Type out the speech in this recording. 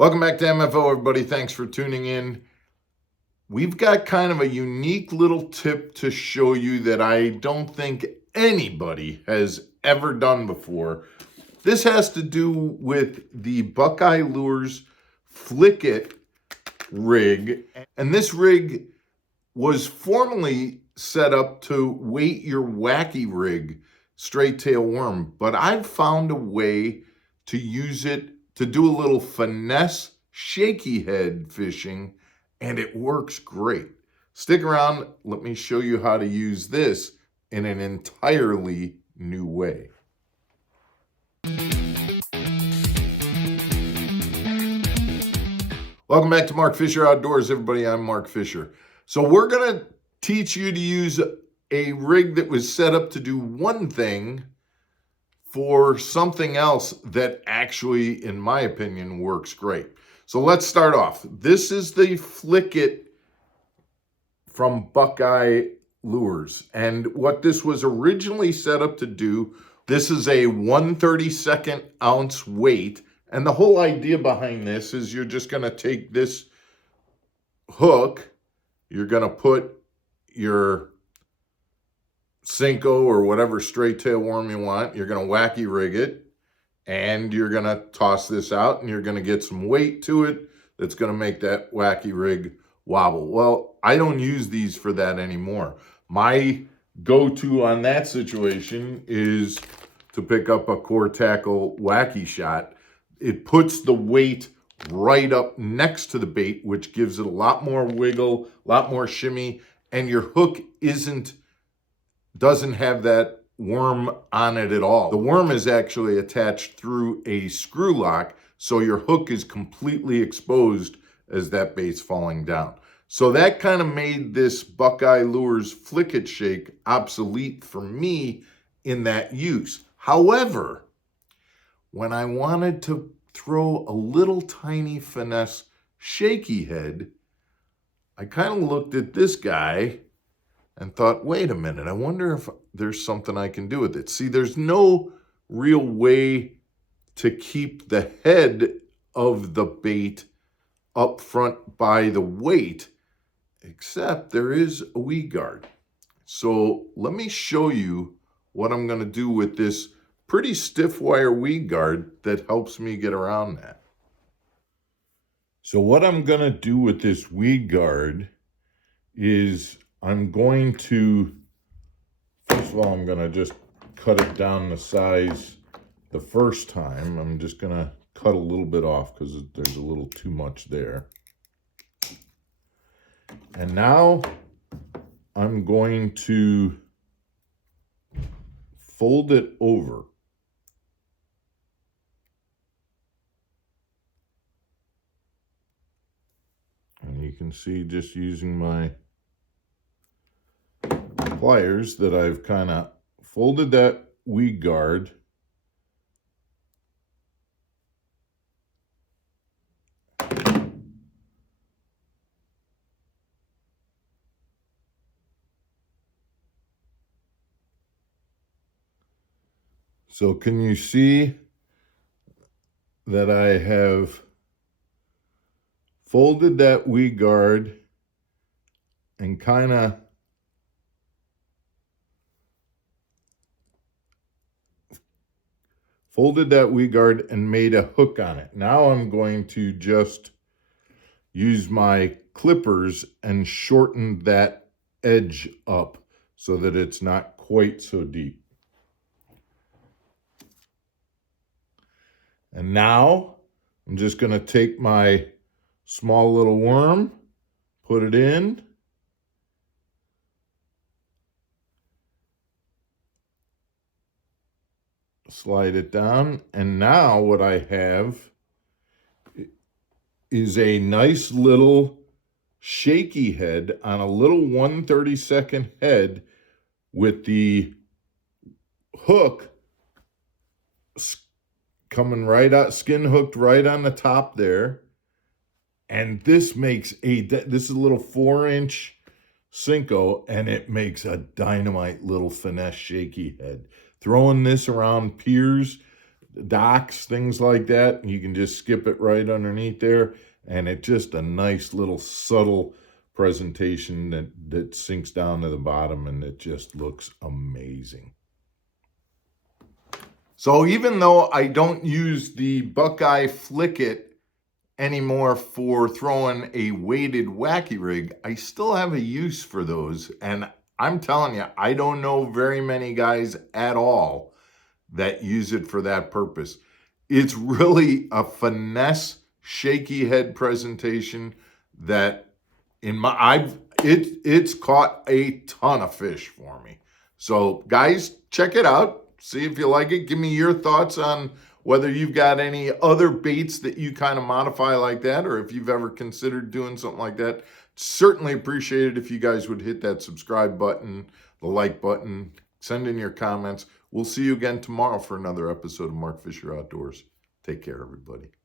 Welcome back to MFO, everybody. Thanks for tuning in. We've got kind of a unique little tip to show you that I don't think anybody has ever done before. This has to do with the Buckeye Lures Flick It rig. And this rig was formerly set up to weight your wacky rig straight tail worm, but I've found a way to use it to do a little finesse shaky head fishing, and it works great. Stick around, let me show you how to use this in an entirely new way. Welcome back to Mark Fisher Outdoors, everybody. I'm Mark Fisher. So we're going to teach you to use a rig that was set up to do one thing for something else that actually, in my opinion, works great. So let's start off. This is the Flick It from Buckeye Lures. And what this was originally set up to do, this is a 1/32 ounce weight. And the whole idea behind this is you're just going to take this hook, you're going to put your Senko or whatever straight tail worm you want, you're going to wacky rig it, and you're going to toss this out, and you're going to get some weight to it that's going to make that wacky rig wobble. Well, I don't use these for that anymore. My go-to on that situation is to pick up a Core Tackle Wacky Shot. It puts the weight right up next to the bait, which gives it a lot more wiggle, a lot more shimmy, and your hook doesn't have that worm on it at all. The worm is actually attached through a screw lock, so your hook is completely exposed as that bait's falling down. So that kind of made this Buckeye Lures Flick It Shake obsolete for me in that use. However, when I wanted to throw a little tiny finesse shaky head, I kind of looked at this guy and thought, wait a minute, I wonder if there's something I can do with it. See, there's no real way to keep the head of the bait up front by the weight, except there is a weed guard. So let me show you what I'm going to do with this pretty stiff wire weed guard that helps me get around that. So what I'm going to do with this weed guard is I'm going to, first of all, I'm going to just cut it down the size the first time. I'm just going to cut a little bit off because there's a little too much there. And now I'm going to fold it over. And you can see just using my pliers that I've kind of folded that weed guard so can you see that I have folded that weed guard and kind of folded that weed guard and made a hook on it. Now I'm going to just use my clippers and shorten that edge up so that it's not quite so deep. And now I'm just going to take my small little worm, put it in, slide it down, and now what I have is a nice little shaky head on a little 1/32 head with the hook coming right out, skin hooked right on the top there. And this makes this is a little 4-inch Senko, and it makes a dynamite little finesse shaky head. Throwing this around piers, docks, things like that. You can just skip it right underneath there, and it's just a nice little subtle presentation that sinks down to the bottom, and it just looks amazing. So even though I don't use the Buckeye Flick It anymore for throwing a weighted wacky rig, I still have a use for those. And I'm telling you, I don't know very many guys at all that use it for that purpose. It's really a finesse shaky head presentation that it's caught a ton of fish for me. So guys, check it out. See if you like it. Give me your thoughts on whether you've got any other baits that you kind of modify like that, or if you've ever considered doing something like that. Certainly appreciate it if you guys would hit that subscribe button, the like button, send in your comments. We'll see you again tomorrow for another episode of Mark Fisher Outdoors. Take care, everybody.